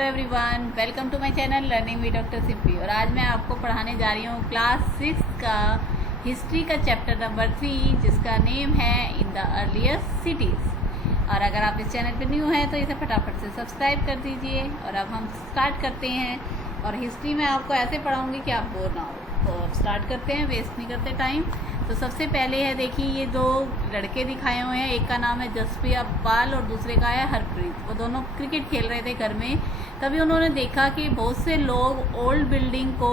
Hello everyone, welcome to my channel learning with doctor Simpy. और आज मैं आपको पढ़ाने जा रही हूँ क्लास 6 का हिस्ट्री का चैप्टर नंबर 3, जिसका नेम है इन द अर्लीस्ट सिटीज़। और अगर आप इस चैनल पर न्यू हैं तो इसे फटाफट से सब्सक्राइब कर दीजिए। और अब हम स्टार्ट करते हैं। और हिस्ट्री में आपको ऐसे पढ़ाऊँगी कि आप बोर ना हो। तो अब स्टार्ट करते हैं, वेस्ट नहीं करते टाइम। तो सबसे पहले है, देखिए ये दो लड़के दिखाए हुए हैं। एक का नाम है जसप्रिया पाल और दूसरे का है हरप्रीत। वो दोनों क्रिकेट खेल रहे थे घर में। तभी उन्होंने देखा कि बहुत से लोग ओल्ड बिल्डिंग को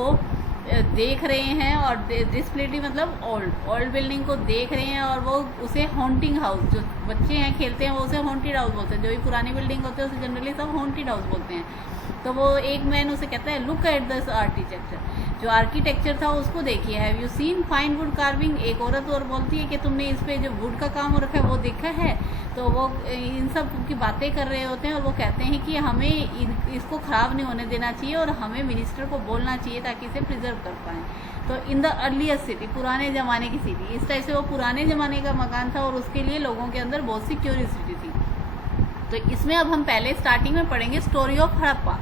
देख रहे हैं और डिस्प्लेटी मतलब ओल्ड बिल्डिंग को देख रहे हैं। और वो उसे हॉन्टिंग हाउस, जो बच्चे हैं खेलते हैं वो उसे हॉन्टेड हाउस बोलते हैं। जो भी पुरानी बिल्डिंग होते हैं उसे जनरली सब हॉन्टेड हाउस बोलते हैं। तो वो एक मैन उसे कहता है लुक एट दिस आर्किटेक्चर, जो आर्किटेक्चर था उसको देखिए। Have you seen fine wood carving. एक औरत और बोलती है कि तुमने इस पे जो वुड का काम हो रखा है वो देखा है। तो वो इन सब की बातें कर रहे होते हैं और वो कहते हैं कि हमें इसको ख़राब नहीं होने देना चाहिए और हमें मिनिस्टर को बोलना चाहिए ताकि इसे प्रिजर्व कर पाएँ। तो इन द अर्लीस्ट सिटी, पुराने ज़माने की सिटी, इस टाइप से वो पुराने ज़माने का मकान था और उसके लिए लोगों के अंदर बहुत सी क्यूरियोसिटी थी। तो इसमें अब हम पहले स्टार्टिंग में पढ़ेंगे स्टोरी ऑफ हड़प्पा।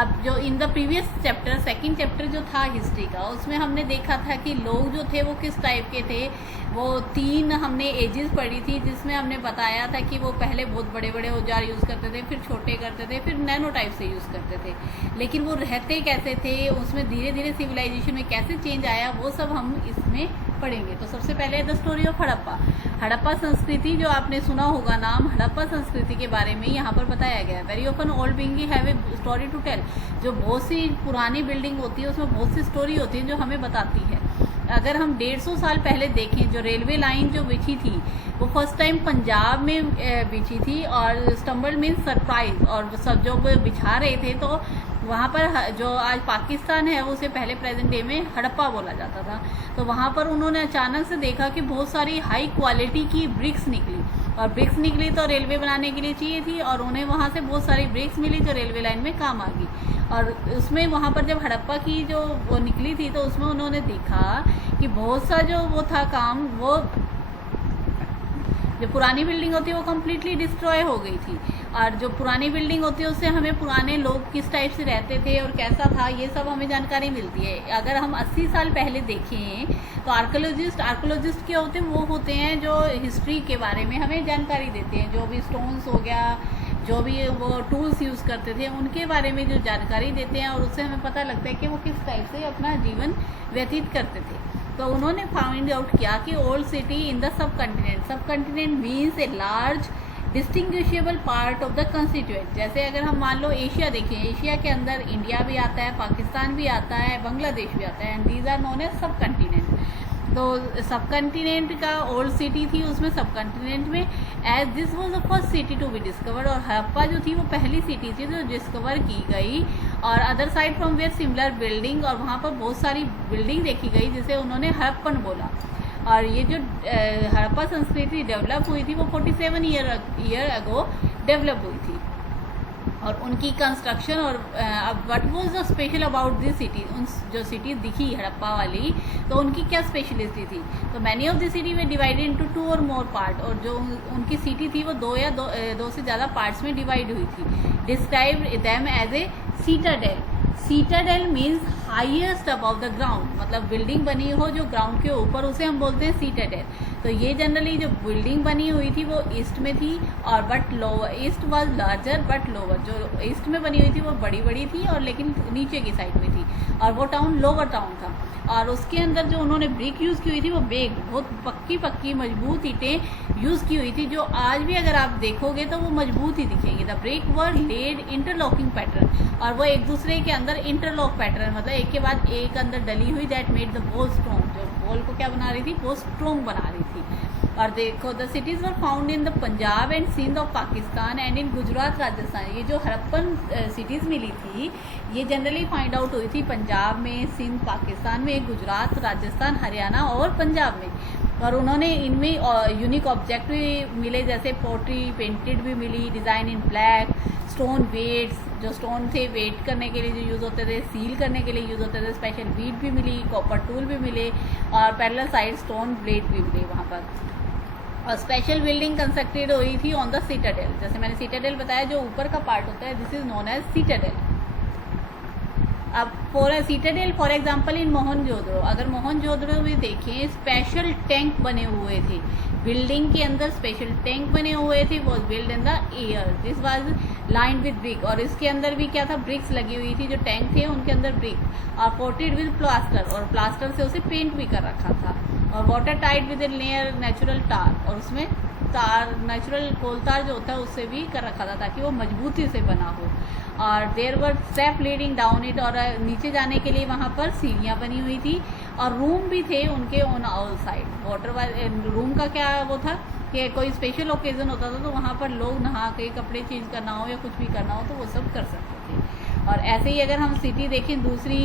अब जो in the previous chapter, second chapter जो था हिस्ट्री का, उसमें हमने देखा था कि लोग जो थे वो किस टाइप के थे। वो 3 हमने एजेस पढ़ी थी, जिसमें हमने बताया था कि वो पहले बहुत बड़े बड़े औजार यूज़ करते थे, फिर छोटे करते थे, फिर नैनो टाइप से यूज़ करते थे। लेकिन वो रहते कैसे थे, उसमें धीरे धीरे सिविलाइजेशन में कैसे चेंज आया, वो सब हम इसमें पढ़ेंगे। तो सबसे पहले the story of Harappa. Harappa संस्कृति, जो आपने सुना होगा नाम, हड़प्पा संस्कृति के बारे में यहाँ पर बताया गया है। Very often old building have a story to tell. जो बहुत सी पुरानी बिल्डिंग होती है उसमें बहुत सी स्टोरी होती है जो हमें बताती है। अगर हम 150 साल पहले देखें, जो रेलवे लाइन जो बिछी थी वो फर्स्ट टाइम पंजाब में बिछी थी। और स्टम्बल मीन्स सरप्राइज। और सब जो बिछा रहे थे तो वहाँ पर जो आज पाकिस्तान है उसे पहले प्रेजेंट डे में हड़प्पा बोला जाता था। तो वहाँ पर उन्होंने अचानक से देखा कि बहुत सारी हाई क्वालिटी की ब्रिक्स निकली। और ब्रिक्स निकली तो रेलवे बनाने के लिए चाहिए थी, और उन्हें वहाँ से बहुत सारी ब्रिक्स मिली जो रेलवे लाइन में काम आ गई। और उसमें वहाँ पर जब हड़प्पा की जो वो निकली थी तो उसमें उन्होंने देखा कि बहुत सा जो वो था काम, वो जो पुरानी बिल्डिंग होती है वो कम्प्लीटली डिस्ट्रॉय हो गई थी। और जो पुरानी बिल्डिंग होती है उससे हमें पुराने लोग किस टाइप से रहते थे और कैसा था, ये सब हमें जानकारी मिलती है। अगर हम 80 साल पहले देखें तो आर्कोलॉजिस्ट क्या होते हैं, वो होते हैं जो हिस्ट्री के बारे में हमें जानकारी देते हैं। जो भी स्टोन्स हो गया, जो भी वो टूल्स यूज़ करते थे, उनके बारे में जो जानकारी देते हैं, और उससे हमें पता लगता है कि वो किस टाइप से अपना जीवन व्यतीत करते थे। तो उन्होंने फाइंड आउट किया कि old city in the sub continent means a large distinguishable part of the constituent. जैसे अगर हम मान लो एशिया देखें, एशिया के अंदर इंडिया भी आता है, पाकिस्तान भी आता है, बांग्लादेश भी आता है, and these are known as subcontinent. तो सब कंटिनेंट का ओल्ड सिटी थी, उसमें सब कंटिनेंट में as this was the first city to be discovered. और हड़प्पा जो थी वो पहली सिटी थी जो डिस्कवर की गई। और other side from where similar building, और वहाँ पर बहुत सारी बिल्डिंग देखी गई जिसे उन्होंने हड़प्पन बोला। और ये जो हड़प्पा संस्कृति डेवलप हुई थी वो 47 ईयर अगो डेवलप हुई थी। और उनकी कंस्ट्रक्शन और अब what was the special about this city, उन जो सिटी दिखी हड़प्पा वाली, तो उनकी क्या स्पेशलिटी थी। तो मैनी ऑफ द सिटी में डिवाइडेड इनटू 2 और मोर पार्ट। और जो उनकी सिटी थी वो दो से ज़्यादा पार्ट्स में डिवाइड हुई थी। Describe them as a citadel. Citadel means highest above the ground, मतलब बिल्डिंग बनी हो जो ग्राउंड के ऊपर, उसे हम बोलते हैं सीटाडेल। तो ये जनरली जो बिल्डिंग बनी हुई थी वो ईस्ट में थी, और but lower, east was larger but lower. जो ईस्ट में बनी हुई थी वो बड़ी बड़ी थी और लेकिन नीचे की साइड में थी, और वो टाउन लोअर टाउन था। और उसके अंदर जो उन्होंने ब्रिक यूज़ की हुई थी वो बहुत पक्की मजबूत ईंटें यूज़ की हुई थी, जो आज भी अगर आप देखोगे तो वो मजबूत ही दिखेंगी। The brick were laid interlocking pattern, और वो एक दूसरे के अंदर इंटरलॉक पैटर्न, मतलब एक के बाद एक अंदर डली हुई, that made the wall strong. जो वॉल को क्या बना रही थी, वो स्ट्रॉन्ग बना रही थी। और देखो, the cities were found in the Punjab and Sindh of Pakistan and in Gujarat Rajasthan. ये जो हड़प्पन सिटीज़ मिली थी ये जनरली फाइंड आउट हुई थी पंजाब में, सिंध पाकिस्तान में, गुजरात राजस्थान हरियाणा और पंजाब में। और उन्होंने इनमें यूनिक ऑब्जेक्ट भी मिले, जैसे पोट्री पेंटेड भी मिली, design in black, stone weights, जो स्टोन थे वेट करने के लिए जो यूज़ होते थे, सील करने के लिए यूज़ होते थे, स्पेशल बीट भी मिली, कॉपर टूल भी मिले, और पैरेलल साइड स्टोन ब्लेड भी मिले वहाँ पर। और स्पेशल बिल्डिंग कंस्ट्रक्टेड हुई थी ऑन द सिटाडेल। जैसे मैंने सिटाडेल बताया, जो ऊपर का पार्ट होता है, this is known as citadel. अब citadel for example in Mohenjodaro, अगर मोहनजोदड़ो में देखें स्पेशल टैंक बने हुए थे, बिल्डिंग के अंदर स्पेशल टैंक बने हुए थे, was build in the air, this was lined with brick, और इसके अंदर भी क्या था, ब्रिक्स लगी हुई थी, जो टैंक थे उनके अंदर ब्रिक, और कोटेड विद प्लास्टर, और प्लास्टर से उसे पेंट भी कर रखा था, और water tight within layer natural tar, और उसमें तार, नेचुरल कोल तार जो होता है उससे भी कर रखा था ताकि वो मजबूती से बना हो। और there were step leading down it, और नीचे जाने के लिए वहाँ पर सीढ़ियाँ बनी हुई थी, और रूम भी थे उनके on all side. Water room का क्या वो था कि कोई स्पेशल ओकेजन होता था तो वहाँ पर लोग नहा के कपड़े चेंज करना हो या कुछ भी करना हो तो वो सब कर सकते थे। और ऐसे ही अगर हम सिटी देखें दूसरी,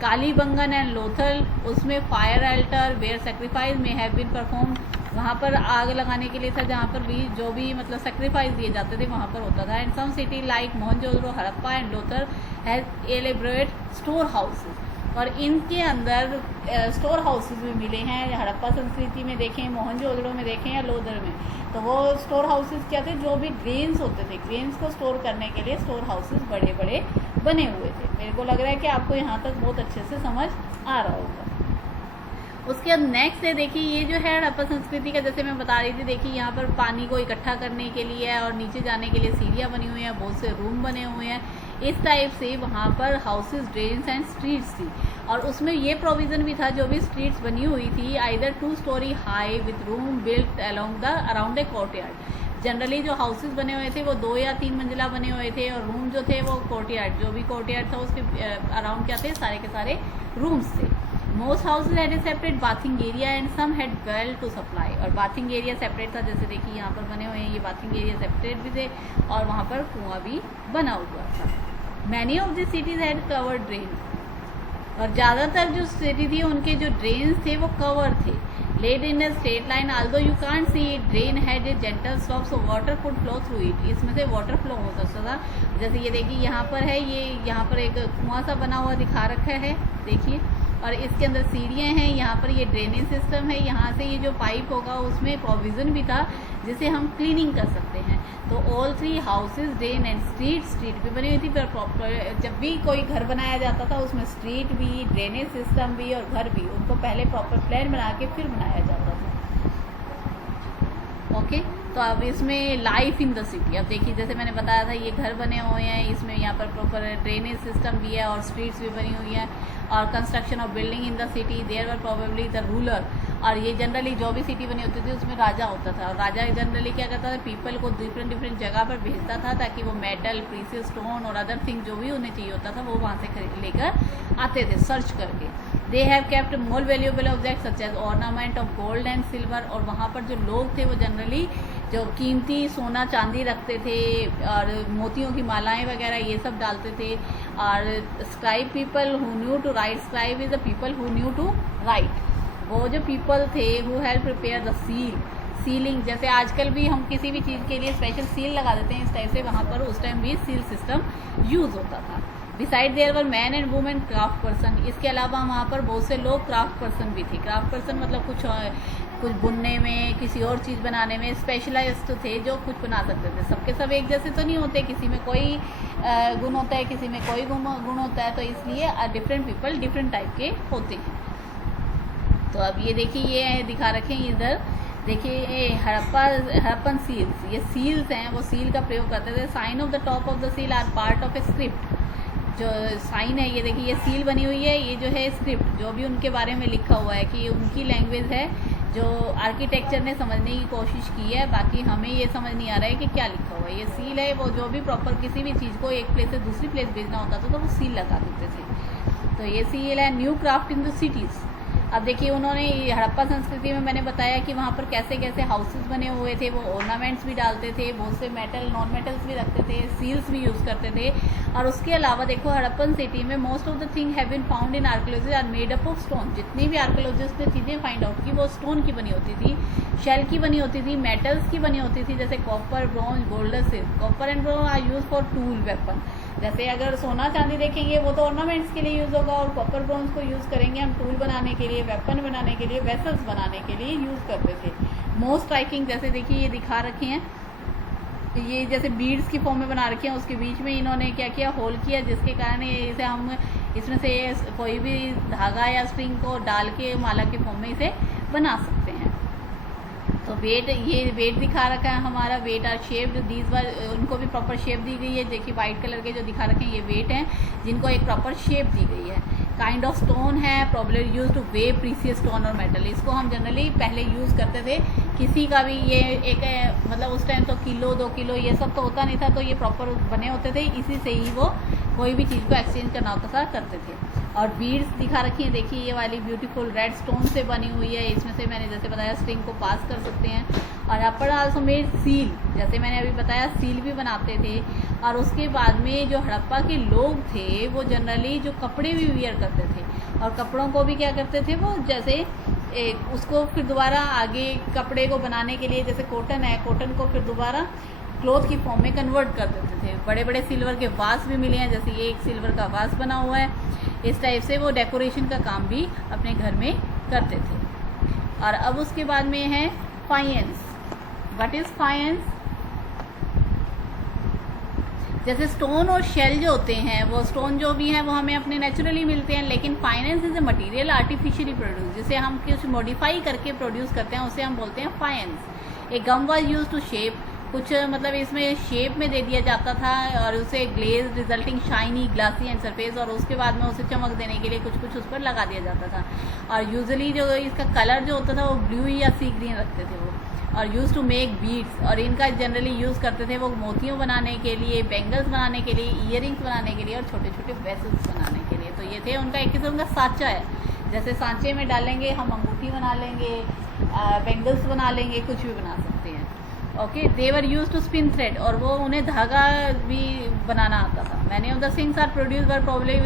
कालीबंगन एंड लोथल, उसमें फायर अल्टर वेयर सेक्रीफाइस में हैव बीन परफॉर्म, वहाँ पर आग लगाने के लिए था, जहाँ पर भी जो भी मतलब सेक्रीफाइस दिए जाते थे वहाँ पर होता था। And some city like Mohenjodaro, Harappa and Lothal has elaborate store houses, और इनके अंदर स्टोर हाउसेज भी मिले हैं। हड़प्पा संस्कृति में देखें, मोहनजोदड़ो में देखें या लोथल में, तो वो स्टोर हाउसेज क्या थे, जो भी ग्रेन्स होते थे, ग्रेन्स को स्टोर करने के लिए स्टोर हाउसेज बड़े बड़े बने हुए थे। मेरे को लग रहा है कि आपको यहाँ तक बहुत अच्छे से समझ आ रहा होगा। उसके बाद नेक्स्ट है, देखिए ये जो है हड़प्पा संस्कृति का, जैसे मैं बता रही थी, देखिए यहाँ पर पानी को इकट्ठा करने के लिए है और नीचे जाने के लिए सीढ़ियाँ बनी हुई हैं, बहुत से रूम बने हुए हैं, इस टाइप से वहाँ पर हाउसेज, ड्रेन्स एंड स्ट्रीट्स थी। और उसमें ये प्रोविज़न भी था, जो भी स्ट्रीट्स बनी हुई थी, either 2 story high with room built around a courtyard. Generally जो हाउसेज बने हुए थे वो 2 या 3 मंजिला बने हुए थे, और रूम जो थे वो कोर्टयार्ड, जो भी कोर्टयार्ड था उसके अराउंड क्या थे, सारे के सारे रूम्स थे। Most houses had a separate bathing area and some had well to supply, और बाथिंग एरिया सेपरेट था, जैसे देखिए यहाँ पर बने हुए हैं, ये बाथिंग एरिया सेपरेट भी थे, और वहाँ पर कुआं भी बना हुआ था। Many of the cities had covered drain, और ज़्यादातर जो सिटी थी उनके जो ड्रेन्स थे वो कवर थे, laid in a straight line, although you can't see it, drain had a gentle slope so water could flow through it, इसमें से वाटर फ्लो हो सकता था। जैसे ये देखिए यहाँ पर है, ये यहाँ पर एक कुआं सा बना हुआ दिखा रखा है, देखिए, और इसके अंदर सीढ़ियाँ हैं, यहाँ पर ये ड्रेनेज सिस्टम है, यहाँ से ये जो पाइप होगा उसमें प्रोविज़न भी था जिसे हम क्लीनिंग कर सकते हैं। तो all 3 houses, drain and street भी बनी हुई थी, पर प्रॉपर जब भी कोई घर बनाया जाता था उसमें स्ट्रीट भी, ड्रेनेज सिस्टम भी और घर भी, उनको पहले प्रॉपर प्लान बना के फिर बनाया जाता था। ओके, तो अब इसमें लाइफ इन द सिटी, अब देखिए जैसे मैंने बताया था ये घर बने हुए हैं, इसमें यहाँ पर प्रॉपर ड्रेनेज सिस्टम भी है और स्ट्रीट्स भी बनी हुई हैं, और construction of building in the city, there were probably the ruler, और ये जनरली जो भी सिटी बनी होती थी उसमें राजा होता था, और राजा जनरली क्या करता था, पीपल को डिफरेंट जगह पर भेजता था ताकि वो मेटल, प्रीशियस स्टोन और अदर थिंग जो भी उन्हें चाहिए होता था वो वहाँ से लेकर आते थे सर्च करके। They have kept more valuable object such as ornament of gold and silver, और वहाँ पर जो लोग थे वो जनरली जो कीमती सोना चांदी रखते थे और मोतियों की मालाएं वगैरह ये सब डालते थे। और scribe people who knew to write, scribe is the people who knew to write, वो जो पीपल थे who help prepare the sealing, जैसे आजकल भी हम किसी भी चीज़ के लिए स्पेशल सील लगा देते हैं इस टाइप से, वहाँ पर उस टाइम भी सील सिस्टम यूज़ होता था। Beside there were man and women craft person, इसके अलावा वहाँ पर बहुत से लोग क्राफ्ट पर्सन भी थे। क्राफ्ट पर्सन मतलब कुछ बुनने में, किसी और चीज़ बनाने में स्पेशलाइज्ड थे, जो कुछ बना सकते थे। सबके सब एक जैसे तो नहीं होते, किसी में कोई गुण होता है, किसी में कोई गुण होता है, तो इसलिए डिफरेंट पीपल डिफरेंट टाइप के होते हैं। तो अब ये देखिए, ये दिखा रखे हैं इधर, देखिए हड़प्पन सील्स, ये सील्स हैं, वो सील का प्रयोग करते थे। Sign of the top of the seal are part of a script, जो साइन है ये देखिए, ये सील बनी हुई है, ये जो है स्क्रिप्ट, जो भी उनके बारे में लिखा हुआ है कि उनकी लैंग्वेज है, जो आर्किटेक्चर ने समझने की कोशिश की है, बाकी हमें ये समझ नहीं आ रहा है कि क्या लिखा हुआ है। ये सील है, वो जो भी प्रॉपर किसी भी चीज़ को एक प्लेस से दूसरी प्लेस भेजना होता था तो वो सील लगा देते थे। तो ये सील है। New craft in the cities, अब देखिए उन्होंने हड़प्पा संस्कृति में मैंने बताया कि वहाँ पर कैसे कैसे हाउसेस बने हुए थे, वो ऑर्नामेंट्स भी डालते थे, बहुत से मेटल नॉन मेटल्स भी रखते थे, सील्स भी यूज़ करते थे। और उसके अलावा देखो हड़प्पन सिटी में most of the thing have been found in archaeology are made up of stone, जितनी भी आर्कियोलॉजिस्ट ने चीज़ें फाइंड आउट की वो स्टोन की बनी होती थी, शेल की बनी होती थी, मेटल्स की बनी होती थी, जैसे copper, bronze, gold, silver. Copper and bronze are use for tool weapon, जैसे अगर सोना चांदी देखेंगे वो तो ऑर्नामेंट्स के लिए यूज़ होगा, और कॉपर ब्रॉन्ज को यूज़ करेंगे हम टूल बनाने के लिए, वेपन बनाने के लिए, वेसल्स बनाने के लिए यूज़ करते थे। मोस्ट स्ट्राइकिंग जैसे देखिए ये दिखा रखे हैं, ये जैसे बीड्स की फॉर्म में बना रखे हैं, उसके बीच में इन्होंने क्या किया, होल किया, जिसके कारण इसे हम इसमें से कोई भी धागा या स्ट्रिंग को डाल के माला के फॉर्म में इसे बना सकते हैं। तो वेट, ये वेट दिखा रखा है हमारा, वेट आर शेप्ड दीज बार, उनको भी प्रॉपर शेप दी गई है। देखिए वाइट कलर के जो दिखा रखे हैं ये वेट हैं जिनको एक प्रॉपर शेप दी गई है। काइंड ऑफ स्टोन है probably use two way precious stone और मेटल, इसको हम जनरली पहले यूज़ करते थे। किसी का भी ये एक मतलब उस टाइम तो किलो 2 किलो ये सब तो होता नहीं था, तो ये प्रॉपर बने होते थे, इसी से ही वो कोई भी चीज़ को एक्सचेंज करना होता था करते थे। और बीड्स दिखा रखी हैं, देखिए ये वाली ब्यूटीफुल रेड स्टोन से बनी हुई है, इसमें से मैंने जैसे बताया स्ट्रिंग को पास कर सकते हैं। और अपर आल्सो मेड सील, जैसे मैंने अभी बताया सील भी बनाते थे। और उसके बाद में जो हड़प्पा के लोग थे वो जनरली जो कपड़े भी वियर करते थे, और कपड़ों को भी क्या करते थे वो, जैसे उसको फिर दोबारा आगे कपड़े को बनाने के लिए, जैसे कॉटन है, कॉटन को फिर दोबारा क्लॉथ की फॉर्म में कन्वर्ट कर देते थे। बड़े बड़े सिल्वर के वास भी मिले हैं, जैसे ये एक सिल्वर का वास बना हुआ है, इस टाइप से वो डेकोरेशन का काम भी अपने घर में करते थे। और अब उसके बाद में है फाइंस। What is फाइंस? जैसे स्टोन और शेल जो होते हैं, वो स्टोन जो भी हैं वो हमें अपने नेचुरली मिलते हैं, लेकिन finance is a material artificially produce, जिसे हम कुछ मॉडिफाई करके प्रोड्यूस करते हैं, उसे हम बोलते हैं faience. A gum was use to shape, कुछ मतलब इसमें शेप में दे दिया जाता था, और उसे glaze resulting shiny glassy and surface, और उसके बाद में उसे चमक देने के लिए कुछ कुछ उस पर लगा दिया जाता था। और यूजुअली जो इसका कलर जो होता था वो ब्लू या सी ग्रीन रखते थे वो। और यूज़ टू मेक बीड्स, और इनका जनरली यूज़ करते थे वो मोतियों बनाने के लिए, बैंगल्स बनाने के लिए, ईयरिंग्स बनाने के लिए, और छोटे छोटे वेसल्स बनाने के लिए। तो ये थे उनका एक किस्म का सांचा है, जैसे सांचे में डालेंगे हम अंगूठी बना लेंगे, बैंगल्स बना लेंगे, कुछ भी बना सकते हैं। Okay, they were use to spin thread, और वो उन्हें धागा भी बनाना आता था। Many of the things are produce were probably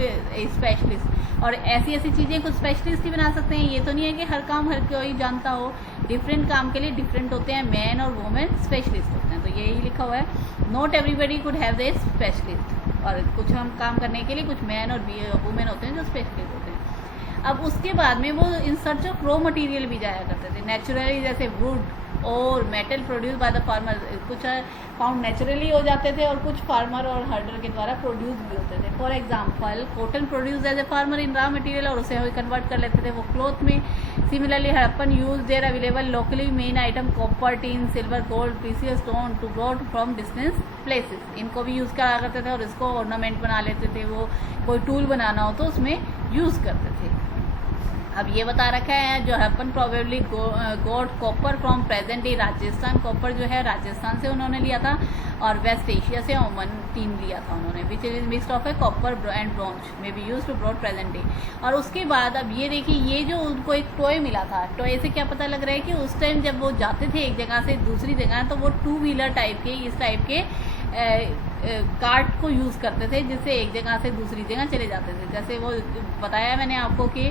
specialist, और ऐसी ऐसी चीज़ें कुछ स्पेशलिस्ट ही बना सकते हैं। ये तो नहीं है कि हर काम हर कोई जानता हो, डिफरेंट काम के लिए डिफरेंट होते हैं, मैन और वुमेन स्पेशलिस्ट होते हैं। तो यही लिखा हुआ है, not everybody could have the specialist, और कुछ हम काम करने के लिए कुछ मैन और वुमेन होते हैं जो स्पेशलिस्ट होते हैं। अब उसके बाद में वो in search of raw material भी जाया करते थे नेचुरली, जैसे वुड और metal produce by the farmer, कुछ फाउंड नेचुरली हो जाते थे और कुछ फार्मर और हर्डर के द्वारा प्रोड्यूस भी होते थे। For example cotton produce as a farmer in raw material, और उसे कन्वर्ट कर लेते थे वो क्लॉथ में। Similarly Harappan use their available locally main item copper, tin, silver, gold, precious stone to brought from distance places, इनको भी यूज़ करा करते थे, और इसको ऑर्नामेंट बना लेते थे। वो कोई टूल बनाना हो तो उसमें यूज़ करते थे। अब ये बता रखा है जो Harappan probably got copper from present day Rajasthan, copper जो है राजस्थान से उन्होंने लिया था, और वेस्ट एशिया से ओमन टीम लिया था उन्होंने, which is mixed of a copper and bronze may be use to broad present day. और उसके बाद अब ये देखिए, ये जो उनको एक टॉय मिला था, टॉय से क्या पता लग रहा है कि उस टाइम जब वो जाते थे एक जगह से दूसरी जगह, तो वो 2 व्हीलर टाइप के, इस टाइप के कार्ट को यूज़ करते थे, जिससे एक जगह से दूसरी जगह चले जाते थे। जैसे वो बताया मैंने आपको कि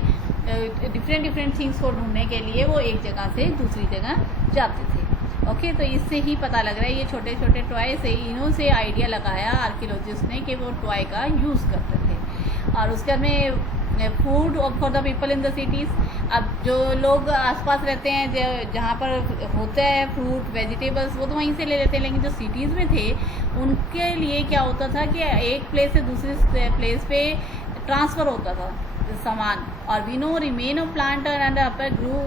डिफरेंट थिंग्स को ढूंढने के लिए वो एक जगह से दूसरी जगह जाते थे। ओके, तो इससे ही पता लग रहा है, ये छोटे छोटे टॉय से इन्हों से आइडिया लगाया आर्कियोलॉजिस्ट ने कि वो टॉय का यूज़ करते थे। और उसके में food for the people in the cities, अब जो लोग आसपास रहते हैं जहाँ पर होता है फ्रूट वेजिटेबल्स, वो तो वहीं से ले लेते हैं, लेकिन जो सिटीज़ में थे उनके लिए क्या होता था कि एक प्लेस से दूसरे प्लेस पे ट्रांसफ़र होता था सामान। और we know remain of plant and upper grew,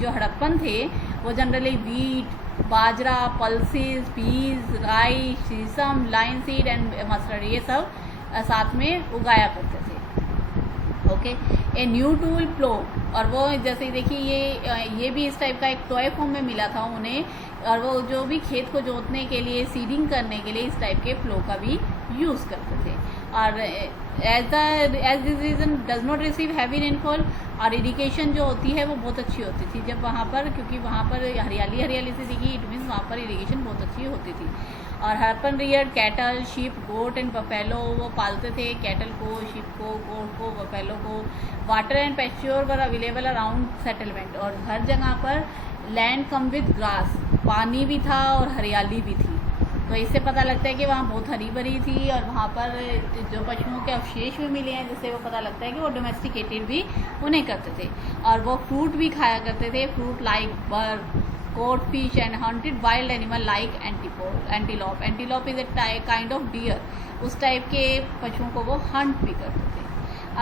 जो हड़प्पन थे वो जनरली वीट, बाजरा, पल्सेस, पीज, राई, शीशम, लाइन सीड एंड मस्टर्ड, ये सब साथ में उगाया करते थे। ओके, ए न्यू टूल प्लो, और वो जैसे देखिए ये भी इस टाइप का एक टॉय फॉर्म में मिला था उन्हें, और वो जो भी खेत को जोतने के लिए, सीडिंग करने के लिए इस टाइप के प्लो का भी यूज़ करते थे। और as this reason does not receive heavy rainfall, और इरिगेशन जो होती है वो बहुत अच्छी होती थी जब वहाँ पर, क्योंकि वहाँ पर हरियाली हरियाली से दिखी, इट मीन्स वहाँ पर इरिगेशन बहुत अच्छी होती थी। और Harappan reared cattle, sheep, goat and buffalo, वो पालते थे कैटल को, शीप को, गोट को, बफेलो को। Water and pasture were available around settlement, और हर जगह पर लैंड कम विद ग्रास, पानी भी था और हरियाली भी थी। तो इससे पता लगता है कि वहाँ बहुत हरी भरी थी और वहाँ पर जो पशुओं के अवशेष भी मिले हैं, जिससे वो पता लगता है कि वो डोमेस्टिकेटेड भी उन्हें करते थे और वो फ्रूट भी खाया करते थे, fruit like bird, caught fish and hunted wild animal like antelope. Antelope is a kind of deer, उस टाइप के पशुओं को वो हंट भी करते थे।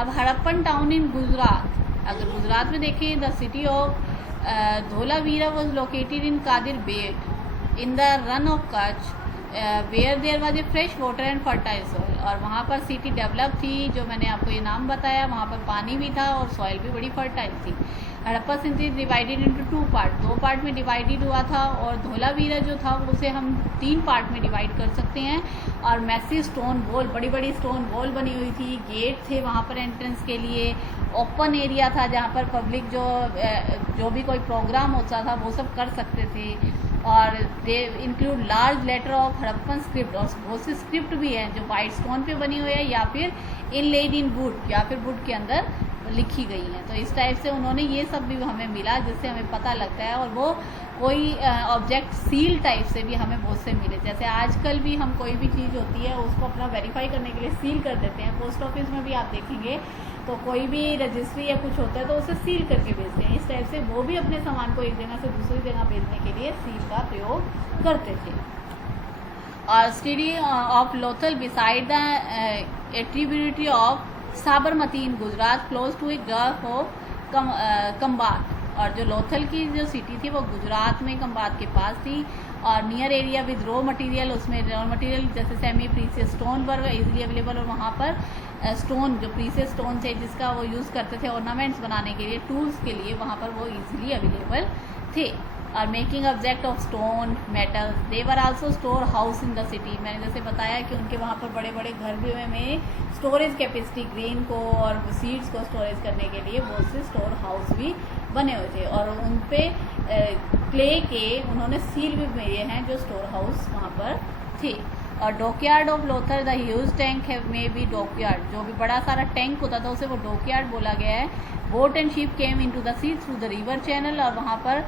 अब हड़प्पन टाउन इन गुजरात, अगर गुजरात में देखें, the city of Dholavira was located in Khadir Bet in the Rann of Kutch where there was a fresh water and fertile soil. और वहाँ पर सिटी डेवलप थी, जो मैंने आपको ये नाम बताया, वहाँ पर पानी भी था और सॉइल भी बड़ी फर्टाइल थी। Harappa city divided into 2 part, 2 part में डिवाइडेड हुआ था और धोलावीरा जो था उसे हम 3 पार्ट में डिवाइड कर सकते हैं। और मैसी स्टोन वॉल, बड़ी बड़ी स्टोन वॉल बनी हुई थी, गेट थे वहाँ पर एंट्रेंस के लिए, ओपन एरिया था जहाँ पर पब्लिक जो भी कोई प्रोग्राम होता था वो सब कर सकते थे। और they include large letter of Harappan script, और बहुत सी स्क्रिप्ट भी है जो वाइट स्टोन पे बनी हुई है या फिर इनलेड इन वुड, या फिर वुड के अंदर लिखी गई हैं। तो इस टाइप से उन्होंने ये सब भी हमें मिला, जिससे हमें पता लगता है। और वो कोई ऑब्जेक्ट सील टाइप से भी हमें बहुत से मिले, जैसे आजकल भी हम कोई भी चीज़ होती है उसको अपना वेरीफाई करने के लिए सील कर देते हैं। पोस्ट ऑफिस में भी आप देखेंगे तो कोई भी रजिस्ट्री या कुछ होता है तो उसे सील करके भेजते हैं। इस टाइप से वो भी अपने सामान को एक जगह से दूसरी जगह भेजने के लिए सील का प्रयोग करते थे। और city of Lothal beside the tributary of Sabarmati in Gujarat close to a gulf of Khambat. और जो लोथल की जो सिटी थी वो गुजरात में कम्बात के पास थी और near area with raw material, उसमें रॉ मटेरियल जैसे सेमी प्रीसियस स्टोन वर इजीली अवेलेबल, और वहाँ पर स्टोन जो प्रीसियस स्टोन थे जिसका वो यूज़ करते थे ऑर्नामेंट्स बनाने के लिए, टूल्स के लिए, वहाँ पर वो इजीली अवेलेबल थे। और making object of stone metals, they were also store house in the city. मैंने जैसे बताया कि उनके वहाँ पर बड़े बड़े घर भी हुए में स्टोरेज कैपेसिटी, ग्रेन को और सीड्स को स्टोरेज करने के लिए बहुत से स्टोर हाउस भी बने हुए थे। और उन पे क्ले के उन्होंने सील भी दिए हैं जो स्टोर हाउस वहाँ पर थे। और dockyard of Lothal, the huge tank में भी डॉकयार्ड, जो भी बड़ा सारा टैंक होता था उसे वो डॉकयार्ड बोला गया है। Boat and ship came into the sea through the river channel, और वहाँ पर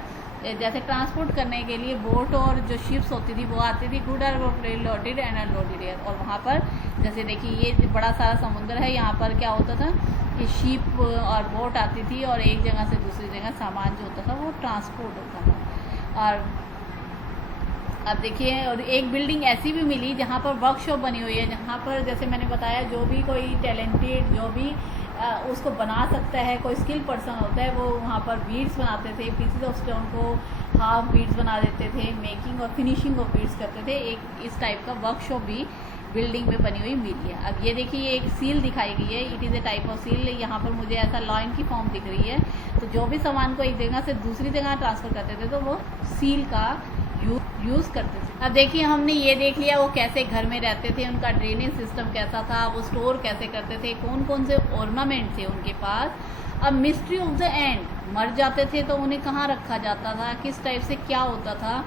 जैसे ट्रांसपोर्ट करने के लिए बोट और जो शिप्स होती थी वो आती थी, गुड और लोडेड एंड अनलोडेड एयर। और वहाँ पर जैसे देखिए ये बड़ा सारा समुद्र है, यहाँ पर क्या होता था कि शिप और बोट आती थी और एक जगह से दूसरी जगह सामान जो होता था वो ट्रांसपोर्ट होता था। और अब देखिए, और एक बिल्डिंग ऐसी भी मिली जहाँ पर वर्कशॉप बनी हुई है, जहाँ पर जैसे मैंने बताया जो भी कोई टैलेंटेड, जो भी उसको बना सकता है, कोई स्किल पर्सन होता है, वो वहाँ पर बीड्स बनाते थे, पीसेस ऑफ स्टोन को हाफ बीड्स बना देते थे, मेकिंग और फिनिशिंग ऑफ बीड्स करते थे। एक इस टाइप का वर्कशॉप भी बिल्डिंग में बनी हुई मिली है। अब ये देखिए एक सील दिखाई गई है, it is a type of seal. यहाँ पर मुझे ऐसा लाइन की फॉर्म दिख रही है, तो जो भी सामान को एक जगह से दूसरी जगह ट्रांसफ़र करते थे तो वो सील का यूज़ करते थे। अब देखिए हमने ये देख लिया वो कैसे घर में रहते थे, उनका ड्रेनेज सिस्टम कैसा था, वो स्टोर कैसे करते थे, कौन कौन से ऑर्नामेंट थे उनके पास। अब मिस्ट्री ऑफ द एंड, मर जाते थे तो उन्हें कहाँ रखा जाता था, किस टाइप से क्या होता था।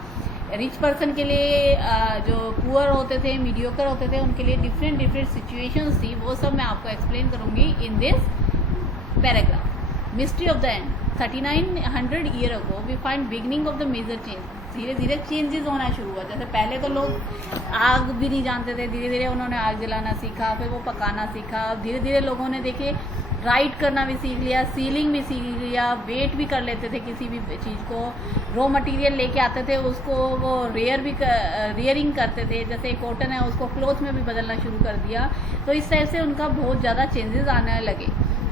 रिच पर्सन के लिए, जो पुअर होते थे, मीडियोकर होते थे, उनके लिए डिफरेंट सिचुएशंस थी, वो सब मैं आपको एक्सप्लेन करूँगी in this paragraph. Mystery of the end, 3900 year ago we find beginning of the major change. धीरे धीरे चेंजेस होना शुरू हुआ। जैसे पहले तो लोग आग भी नहीं जानते थे, धीरे धीरे उन्होंने आग जलाना सीखा, फिर वो पकाना सीखा। अब धीरे धीरे लोगों ने देखिए राइट करना भी सीख लिया, सीलिंग भी सीख लिया, वेट भी कर लेते थे किसी भी चीज़ को। रॉ मटेरियल लेके आते थे, उसको वो रेयरिंग करते थे, जैसे कॉटन है उसको क्लॉथ में भी बदलना शुरू कर दिया। तो इस तरह से उनका बहुत ज़्यादा चेंजेस आने लगे।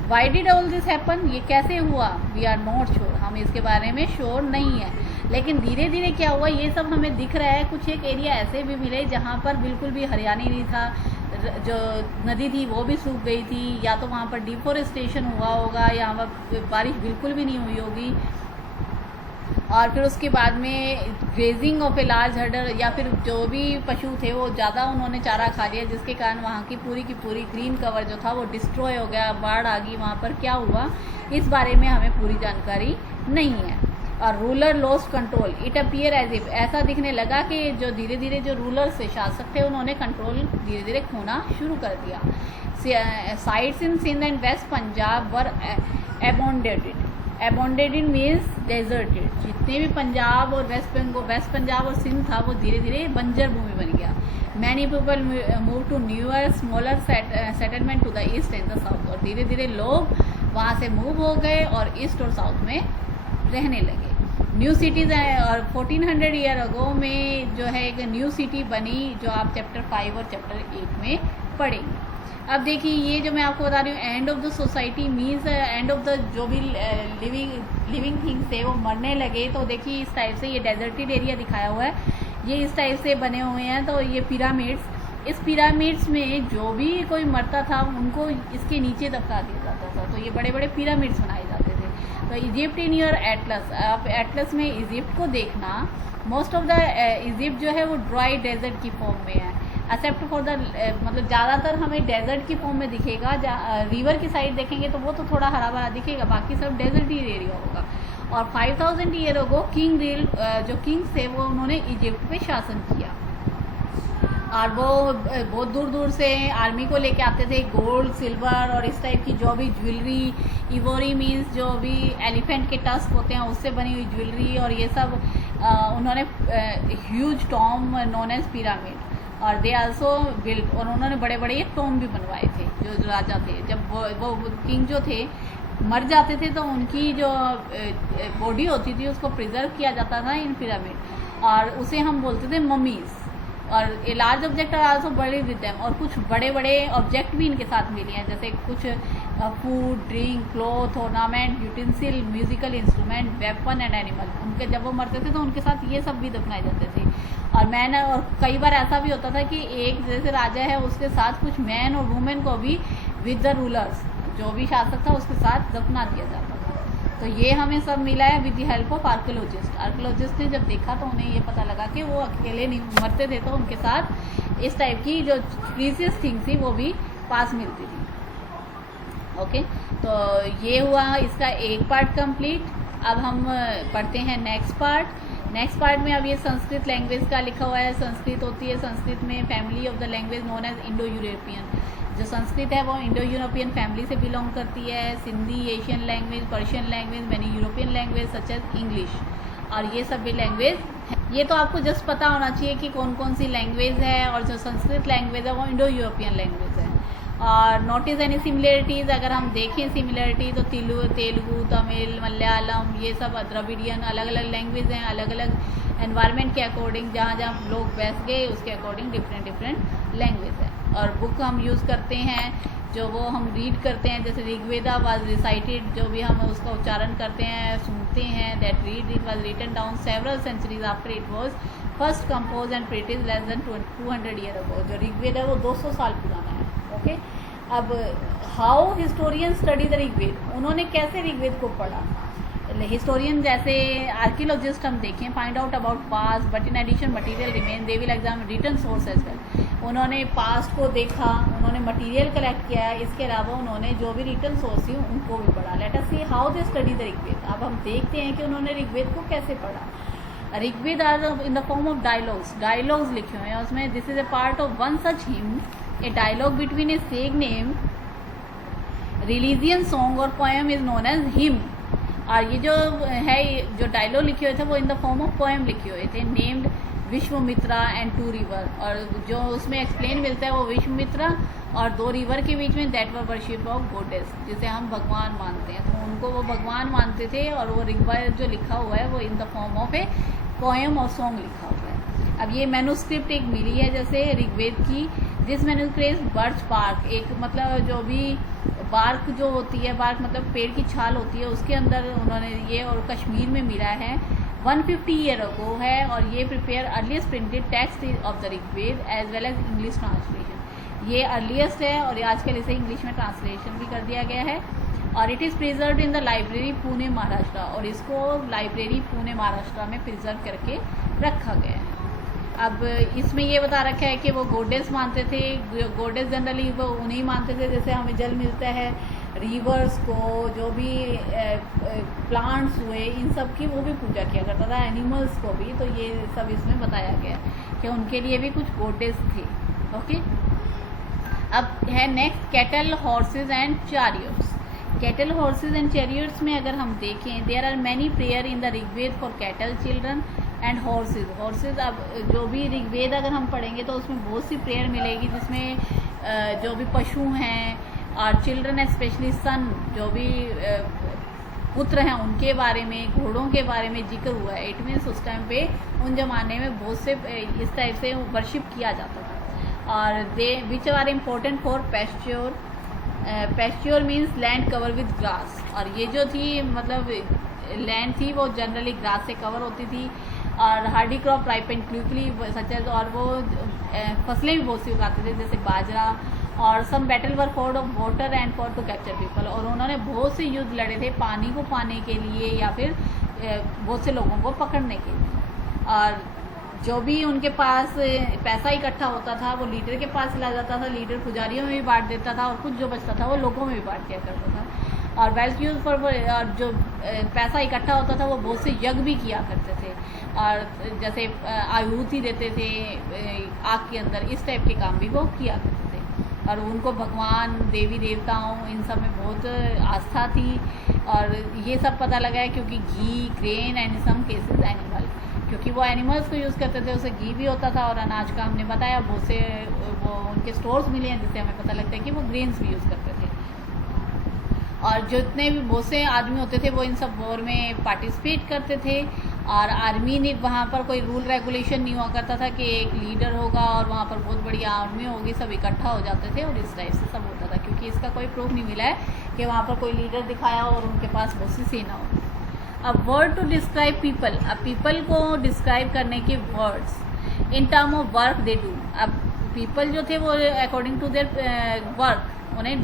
Why did all this happen, ये कैसे हुआ, वी आर नॉट श्योर, हम इसके बारे में श्योर नहीं है। लेकिन धीरे धीरे क्या हुआ ये सब हमें दिख रहा है। कुछ एक एरिया ऐसे भी मिले जहाँ पर बिल्कुल भी हरियाली नहीं था, जो नदी थी वो भी सूख गई थी, या तो वहाँ पर डिफोरेस्टेशन हुआ होगा, या वहाँ पर बारिश बिल्कुल भी नहीं हुई होगी। और फिर उसके बाद में ग्रेजिंग ऑफ ए लार्ज हर्डर, या फिर जो भी पशु थे वो ज़्यादा उन्होंने चारा खा लिया, जिसके कारण वहाँ की पूरी ग्रीन कवर जो था वो डिस्ट्रॉय हो गया, बाढ़ आ गई। वहाँ पर क्या हुआ इस बारे में हमें पूरी जानकारी नहीं है। और ruler lost control, it appear as if, ऐसा दिखने लगा कि जो धीरे धीरे जो रूलर्स थे, शासक थे, उन्होंने कंट्रोल धीरे धीरे खोना शुरू कर दिया। Sites in Sindh and west Punjab were abandoned, abandoned means deserted. जितने भी पंजाब और वेस्ट पंजाब और सिंध था वो धीरे धीरे बंजर भूमि बन गया। Many people move to newer smaller settlement to the east and the south. और धीरे धीरे लोग वहाँ से मूव हो गए और ईस्ट और साउथ में रहने लगे। न्यू सिटीज़ और 1400 ईयर अगो में जो है एक न्यू सिटी बनी, जो आप चैप्टर 5 और चैप्टर 8 में पढ़ेंगे। अब देखिए ये जो मैं आपको बता रही हूँ, end of the society means end of the जो भी लिविंग थिंग्स थे वो मरने लगे। तो देखिए इस टाइप से ये डेजर्टेड एरिया दिखाया हुआ है, ये इस टाइप से बने हुए हैं। तो ये पिरामिड्स, इस पिरामिड्स में जो भी कोई मरता था उनको इसके नीचे दफना दिया जाता था। तो ये बड़े बड़े पिरामिड्स बनाए जाते थे। तो इजिप्ट इन योर एटलस, आप एटलस में इजिप्ट को देखना, मोस्ट ऑफ द इजिप्ट जो है वो ड्राई डेजर्ट की फॉर्म में है, एक्सेप्ट फॉर द मतलब ज़्यादातर हमें डेजर्ट की फॉर्म में दिखेगा। रिवर की साइड देखेंगे तो वो तो थोड़ा हरा भरा दिखेगा, बाकी सब डेजर्ट ही एरिया होगा। और 5000 ईयर अगो जो किंग्स थे वो उन्होंने इजिप्ट पे शासन किया, और वो बहुत दूर दूर से आर्मी को लेके आते थे, गोल्ड सिल्वर और इस टाइप की जो भी ज्वेलरी, इवोरी मीन्स जो भी एलिफेंट के टस्क होते हैं उससे बनी हुई ज्वेलरी, और ये सब उन्होंने huge Tom known age pyramid, और दे आल्सो बिल्ट, और उन्होंने बड़े बड़े टॉम भी बनवाए थे। जो राजा थे, जब वो किंग जो थे मर जाते थे तो उनकी जो बॉडी होती थी उसको प्रिजर्व किया जाता था इन पिरामिड, और उसे हम बोलते थे ममीज़। और a large object are also buried with them, और कुछ बड़े बड़े ऑब्जेक्ट भी इनके साथ मिले हैं, जैसे कुछ food, drink, cloth, ornament, utensil, musical instrument, weapon and animal. उनके जब वो मरते थे तो उनके साथ ये सब भी दफनाए जाते थे। और कई बार ऐसा भी होता था कि एक जैसे राजा है उसके साथ कुछ मैन और वुमेन को भी विद द रूलर्स, जो भी शासक था उसके साथ दफना दिया जाता था। तो ये हमें सब मिला है with the help of archaeologist. Archaeologist ने जब देखा तो उन्हें ये पता लगा कि वो अकेले नहीं मरते थे, तो उनके साथ इस टाइप की जो प्रीसियस थिंग्स थी वो भी पास मिलती थी। ओके, तो ये हुआ इसका एक पार्ट कंप्लीट। अब हम पढ़ते हैं नेक्स्ट पार्ट। नेक्स्ट पार्ट में अब ये संस्कृत लैंग्वेज का लिखा हुआ है। संस्कृत होती है, संस्कृत में family of the language known as Indo European. जो संस्कृत है वो इंडो यूरोपियन फैमिली से बिलोंग करती है। Sindhi Asian language, Persian language, many European language such as English, और ये सब भी लैंग्वेज है। ये तो आपको जस्ट पता होना चाहिए कि कौन कौन सी लैंग्वेज है, और जो संस्कृत लैंग्वेज है वो इंडो यूरोपियन लैंग्वेज है। और नोटिस एनी सिमिलरिटीज़, अगर हम देखें सिमिलरिटी तो तेलुगु, तमिल, मलयालम, ये सब द्रविडियन अलग अलग लैंग्वेज हैं। अलग अलग एनवायरनमेंट के अकॉर्डिंग, जहाँ जहाँ लोग बैठ गए उसके अकॉर्डिंग डिफरेंट लैंग्वेज है। और बुक हम यूज़ करते हैं जो वो हम रीड करते हैं, जैसे ऋग्वेदा वाज रिसाइटेड, जो भी हम उसका उच्चारण करते हैं, सुनते हैं, that read it was written down several centuries after it was first compose and printed less than 200 year ago. जो ऋग्वेद है वो 200 साल पुराना है। ओके, अब how historian study the Rigveda, उन्होंने कैसे ऋग्वेद को पढ़ा। हिस्टोरियन जैसे आर्कियोलॉजिस्ट हम देखें, find out about past but in addition material remain, they will examine written source as well. उन्होंने पास्ट को देखा, उन्होंने मटेरियल कलेक्ट किया, इसके अलावा उन्होंने जो भी रिटन सोर्स थी उनको भी पढ़ा। Let us see how they study the Rigveda. अब हम देखते हैं कि उन्होंने ऋग्वेद को कैसे पढ़ा। Rigveda are in the form of dialogues लिखे हुए हैं उसमें। This is a part of one such hymn, a dialogue between a sage name religion song और poem is known as hymn. और ये जो है, जो डायलॉग लिखे हुए थे वो इन द फॉर्म ऑफ पोएम लिखे हुए थे, नेम्ड विश्वमित्रा एंड 2 रिवर। और जो उसमें एक्सप्लेन मिलता है वो विश्वमित्रा और 2 रिवर के बीच में, that were worship of goddess, जिसे हम भगवान मानते हैं। तो उनको वो भगवान मानते थे, और वो ऋग्वेद जो लिखा हुआ है वो इन the form of a poem और सॉन्ग लिखा हुआ है। अब ये मैन्युस्क्रिप्ट एक मिली है जैसे ऋग्वेद की। दिस मैन्युस्क्रिप्ट बर्च बार्क, एक मतलब जो भी बार्क जो होती है, बार्क मतलब पेड़ की छाल होती है, उसके अंदर उन्होंने ये, और कश्मीर में मिला है 150 ईयर अगो है। और ये prepare earliest printed text of the Rigveda as well as English translation. ये अर्लीस्ट है और आजकल इसे इंग्लिश में ट्रांसलेशन भी कर दिया गया है। और it is preserve in the library Pune Maharashtra, और इसको लाइब्रेरी पुणे महाराष्ट्र में प्रिजर्व करके रखा गया है। अब इसमें ये बता रखा है कि वो गॉडेस मानते थे। गॉडेस जनरली वो उन्हीं मानते थे, जैसे हमें जल मिलता है, रिवर्स को, जो भी प्लांट्स हुए, इन सब की वो भी पूजा किया करता था, एनिमल्स को भी। तो ये सब इसमें बताया गया कि उनके लिए भी कुछ गॉडेस थे। ओके, अब है next cattle, horses and chariots. Cattle horses and chariots में अगर हम देखें, there are many prayer in the Rigveda for cattle, children and horses. Horses, अब जो भी ऋग्वेद अगर हम पढ़ेंगे तो उसमें बहुत सी प्रेयर मिलेगी, जिसमें जो भी पशु हैं और चिल्ड्रन स्पेशली सन, जो भी पुत्र हैं उनके बारे में, घोड़ों के बारे में जिक्र हुआ है। इट मीन्स उस टाइम पे उन जमाने में बहुत से इस टाइप से वर्शिप किया जाता था। और they which are important for pasture. Pasture means land cover with grass, और ये जो थी मतलब लैंड थी वो जनरली ग्रास से कवर होती थी। और hardy crop ripened quickly such as, और वो फसलें भी बहुत सी उगाते थे जैसे बाजरा। और some battle were for of water and for to capture people, और उन्होंने बहुत से युद्ध लड़े थे पानी को पाने के लिए या फिर बहुत से लोगों को पकड़ने के लिए। और जो भी उनके पास पैसा इकट्ठा होता था वो लीडर के पास चला जाता था, लीडर पुजारियों में भी बांट देता था, और कुछ जो बचता था वो लोगों में भी बांट दिया करता था। और वेल्थ यूज फॉर, और जो पैसा इकट्ठा होता था वो बहुत से यज्ञ भी किया करते थे, और जैसे आहुति देते थे आग के अंदर, इस टाइप के काम भी वो किया करते थे। और उनको भगवान, देवी देवताओं, इन सब में बहुत आस्था थी। और ये सब पता लगा है क्योंकि घी, grain and some cases animal, क्योंकि वो एनिमल्स को यूज़ करते थे, उससे घी भी होता था। और अनाज का हमने बताया बहुत से वो उनके स्टोर्स मिले हैं जिससे हमें पता लगता है कि वो ग्रेन्स भी यूज़ करते थे। और जितने भी बहुत से आदमी होते थे वो इन सब वॉर में पार्टिसिपेट करते थे। और आर्मी ने, वहाँ पर कोई रूल रेगुलेशन नहीं हुआ करता था कि एक लीडर होगा और वहाँ पर बहुत बड़ी आर्मी होगी, सब इकट्ठा हो जाते थे और इस टाइप से सब होता था, क्योंकि इसका कोई प्रूफ नहीं मिला है कि वहाँ पर कोई लीडर दिखाया हो और उनके पास बहुत सी सेना हो। अब वर्ड टू डिस्क्राइब पीपल, अब पीपल को डिस्क्राइब करने के words in term of work they do. अब पीपल जो थे वो अकॉर्डिंग टू देयर वर्क उन्हें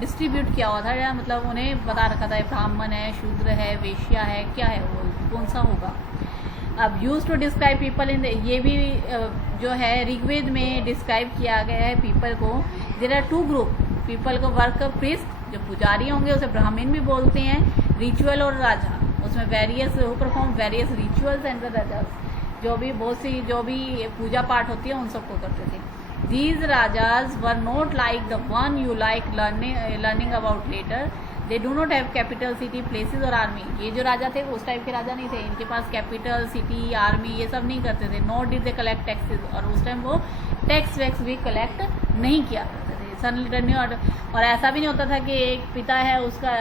डिस्ट्रीब्यूट किया हुआ था, मतलब उन्हें बता रखा था ब्राह्मण है, शूद्र है, वेश्या है, क्या है वो, कौन सा होगा। अब use to describe people in, ये भी जो है ऋग्वेद में डिस्क्राइब किया गया है पीपल को। There are two group people को, वर्क प्रीस्ट जो पुजारी होंगे उसे ब्राह्मण भी बोलते हैं, रिचुअल और राजा, उसमें various who perform various rituals and the rajas, जो भी बहुत सी जो भी पूजा पाठ होती है उन सबको करते थे। These rajas were not like the one you like learning about later. They do not have capital, city, places और army. ये जो राजा थे वो उस टाइप के राजा नहीं थे, इनके पास कैपिटल, सिटी, आर्मी ये सब नहीं करते थे। Nor did they collect taxes, और उस टाइम वो टैक्स वैक्स भी कलेक्ट नहीं किया करते थे। सन लीडर ने, और ऐसा भी नहीं होता था कि एक पिता है उसका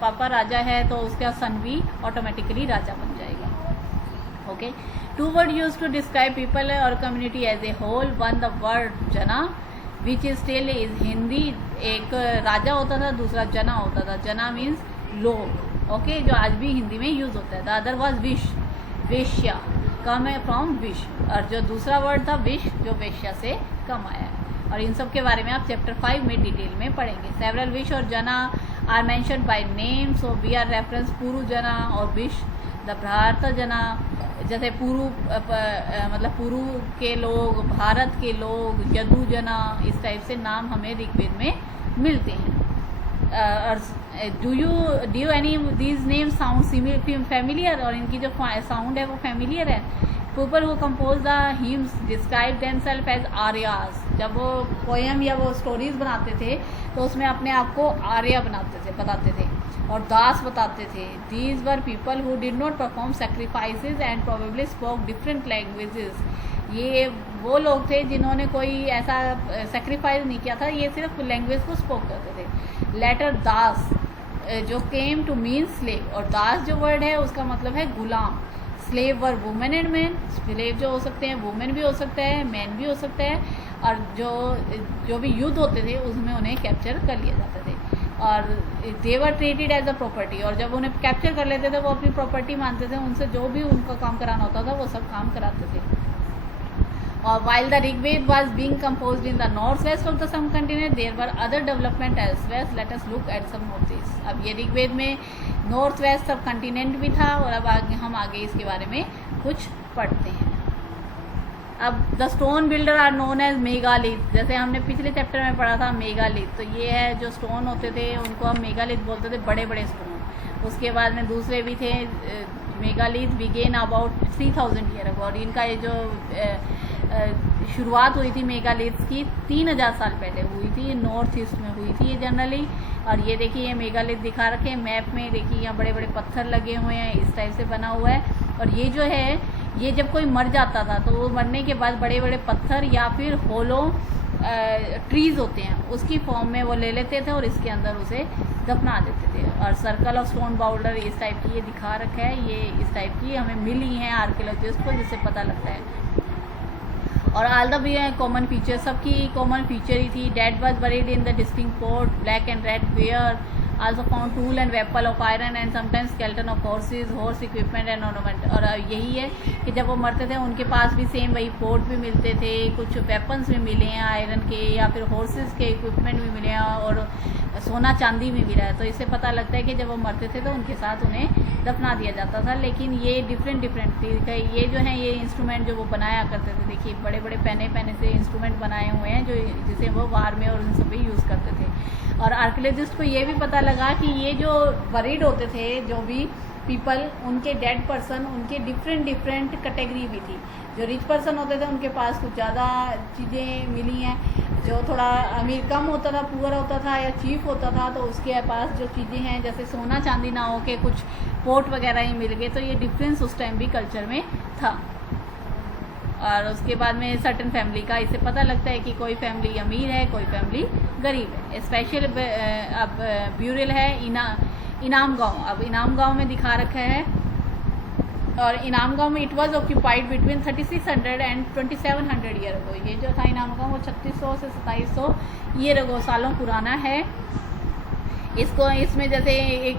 पापा राजा है तो उसका सन भी ऑटोमेटिकली राजा बन जाएगा। Okay, two words used to describe people or community as a whole. One, the word जना, which is still is Hindi. एक राजा होता था, दूसरा जना होता था। जना मीन्स लोग, ओके, जो आज भी हिंदी में यूज होता है। द अदर वॉज विश, वेश्या, कम है फ्रॉम विश, और जो दूसरा वर्ड था विश, जो वेश्या से कम आया है। और इन सब के बारे में आप चैप्टर 5 में डिटेल में पढ़ेंगे। सेवरल विश और जना are mentioned by name, so we are reference Puru जना और विश। द भारत जना, जैसे पुरु मतलब पुरु के लोग, भारत के लोग, यदु जना, इस टाइप से नाम हमें ऋग्वेद में मिलते हैं। Do you any these names sound familiar, और इनकी जो साउंड है वो फैमिलियर है। People who compose the hymns describe themselves as Aryas, जब वो पोएम या वो स्टोरीज बनाते थे तो उसमें अपने आप को आर्या बताते थे और दास बताते थे। These were people who did not perform सेक्रीफाइसेज and probably spoke different languages. ये वो लोग थे जिन्होंने कोई ऐसा सेक्रीफाइस नहीं किया था, ये सिर्फ लैंग्वेज को स्पोक करते थे। लेटर दास जो केम टू मीन स्लेव, और दास जो वर्ड है उसका मतलब है गुलाम। Slave were women and man, slave जो हो सकते हैं वुमेन भी हो सकता है, मैन भी हो सकता है। और जो भी युद्ध होते थे उसमें उन्हें कैप्चर कर लिया जाते थे, और they were treated as a property, और जब उन्हें कैप्चर कर लेते थे वो अपनी प्रॉपर्टी मानते थे, उनसे जो भी उनका काम कराना होता था वो सब काम कराते थे। और while the Rigved was being composed in the northwest of the subcontinent, there were other development elsewhere. Let us look at some of these. अब ये ऋग्वेद में नॉर्थ वेस्ट सब कंटिनेंट भी था, और अब हम आगे इसके बारे में कुछ पढ़ते हैं। अब the stone builder are known as megalith, जैसे हमने पिछले चैप्टर में पढ़ा था मेगालिथ, तो ये है जो स्टोन होते थे उनको हम मेगालिथ बोलते थे, बड़े बड़े स्टोन। उसके बाद में दूसरे भी थे, megalith began about 3000 year ago, और इनका ये जो शुरुआत हुई थी मेगालिथ्स की 3000 साल पहले हुई थी, नॉर्थ ईस्ट में हुई थी ये जनरली। और ये देखिए ये मेगालिथ दिखा रखे हैं मैप में, देखिए यहाँ बड़े बड़े पत्थर लगे हुए हैं, इस टाइप से बना हुआ है। और ये जो है ये जब कोई मर जाता था तो वो मरने के बाद बड़े बड़े पत्थर या फिर होलो ट्रीज होते हैं उसकी फॉर्म में वो ले लेते थे और इसके अंदर उसे दफना देते थे। और सर्कल ऑफ स्टोन बाउल्डर इस टाइप की ये दिखा रखा है, ये इस टाइप की हमें मिली हैं आर्कियोलॉजिस्ट को, जिससे पता लगता है। और ऑल द भी कॉमन फीचर, सबकी कॉमन फीचर ही थी। Dead was buried in the distinct port, black and red ware, also found tool and weapon of iron and sometimes skeleton of horse's, horse equipment and ornament. और यही है कि जब वो मरते थे उनके पास भी सेम वही पोर्ट भी मिलते थे, कुछ वेपन्स भी मिले हैं आयरन के या फिर हॉर्सेज के इक्विपमेंट भी मिले हैं और सोना चांदी भी मिला है। तो इससे पता लगता है कि जब वो मरते थे तो उनके साथ उन्हें दफना दिया जाता था। लेकिन ये डिफरेंट थी। ये जो है ये इंस्ट्रूमेंट जो वो बनाया करते थे, देखिए बड़े बड़े पैने से इंस्ट्रूमेंट बनाए हुए हैं जो जिसे वो वार में और उन सब भी यूज़ करते थे। और आर्कियोलॉजिस्ट को ये भी पता लगा कि ये जो बरीड होते थे जो भी पीपल, उनके डेड पर्सन, उनके डिफरेंट कैटेगरी भी थी। जो रिच पर्सन होते थे उनके पास कुछ ज़्यादा चीज़ें मिली हैं, जो थोड़ा अमीर कम होता था, पुअर होता था या चीफ होता था तो उसके पास जो चीज़ें हैं जैसे सोना चांदी ना हो के कुछ पोर्ट वगैरह ही मिल गए। तो ये डिफरेंस उस टाइम भी कल्चर में था। और उसके बाद में सर्टन फैमिली का इससे पता लगता है कि कोई फैमिली अमीर है, कोई फैमिली गरीब है। स्पेशल अब ब्यूरल है इनाम गांव। अब इनाम गांव में दिखा रखा है। और इनाम गांव में it was occupied between 3600 and 2700 year ago. ये जो था इनाम गांव वो 3600 से 2700 ईयर अगो सालों पुराना है। इसमें जैसे एक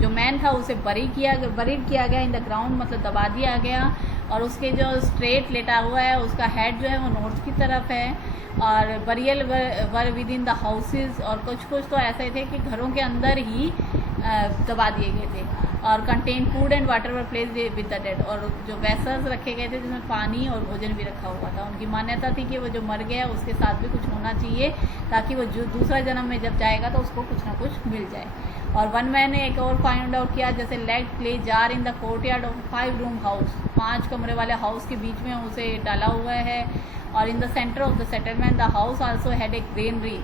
जो मैन था उसे बरीड किया गया इन द ग्राउंड, मतलब दबा दिया गया। और उसके जो स्ट्रेट लेटा हुआ है उसका हेड जो है वो नॉर्थ की तरफ है। और burial were with in the houses, और कुछ तो ऐसे थे कि घरों के अंदर ही दबा दिए गए थे। और contain food and water were place with the dead, और जो वेसल्स रखे गए थे जिसमें पानी और भोजन भी रखा हुआ था। उनकी मान्यता थी कि वो जो मर गया उसके साथ भी कुछ होना चाहिए ताकि वो जो दूसरा जन्म में जब जाएगा तो उसको कुछ ना कुछ मिल जाए। और वन मैन ने एक और फाइंड आउट किया, जैसे leg clay jar in the courtyard of 5 room house, 5 कमरे वाले हाउस के बीच में उसे डाला हुआ है। और in the centre of the settlement the house also had a granary,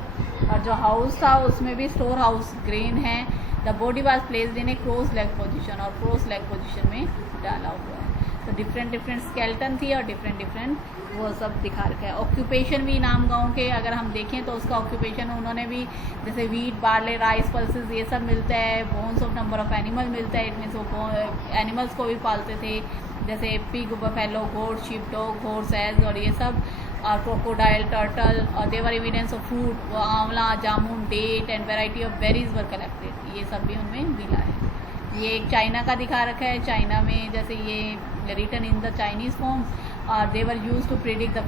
और जो हाउस था उसमें भी स्टोर हाउस ग्रेन है। The body was placed in A cross leg position, और क्रॉस लेग पोजीशन में डाला हुआ है। तो डिफरेंट स्केलेटन थी और डिफरेंट वो सब दिखा रखा है। ऑक्यूपेशन भी इनाम गांव के अगर हम देखें तो उसका ऑक्यूपेशन उन्होंने भी जैसे वीट, बार्ले, राइस, पल्सेस ये सब मिलता है। Bones of number of animal मिलता है, इट मीन्स वो एनिमल्स को भी पालते थे जैसे पिग, बफेलो, गोट, शीप डॉग, हॉर्स, एज और ये सब। और क्रोकोडाइल, टर्टल, और देवर एविडेंस ऑफ फूड, वो आंवला, जामुन, date and variety of berries were collected, ये सब भी उनमें मिला है। ये एक चाइना का दिखा रखा है। चाइना में जैसे ये written in the Chinese form, और they were use to predict the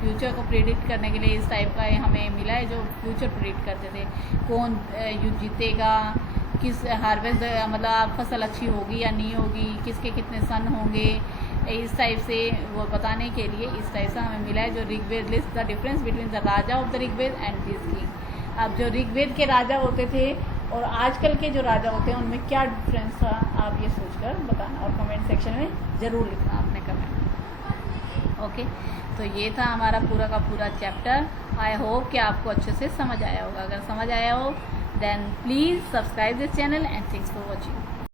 future को प्रिडिक्ट करने के लिए इस टाइप का हमें मिला है जो फ्यूचर प्रिडिक्ट करते थे। कौन युद्ध जीतेगा, किस हार्वेस्ट मतलब फसल अच्छी होगी या नहीं होगी, किसके कितने सन होंगे, इस टाइप से वो बताने के लिए इस टाइप से हमें मिला है। जो Rigveda list the difference between the raja of the Rigveda and this king. अब जो ऋग्वेद के राजा होते थे और आजकल के जो राजा होते हैं उनमें क्या डिफरेंस था, आप ये सोचकर बताना और कमेंट सेक्शन में ज़रूर लिखना अपने कमेंट। ओके, तो ये था हमारा पूरा का पूरा चैप्टर। आई होप कि आपको अच्छे से समझ आया होगा। अगर समझ आया हो then please subscribe this channel and thanks for watching.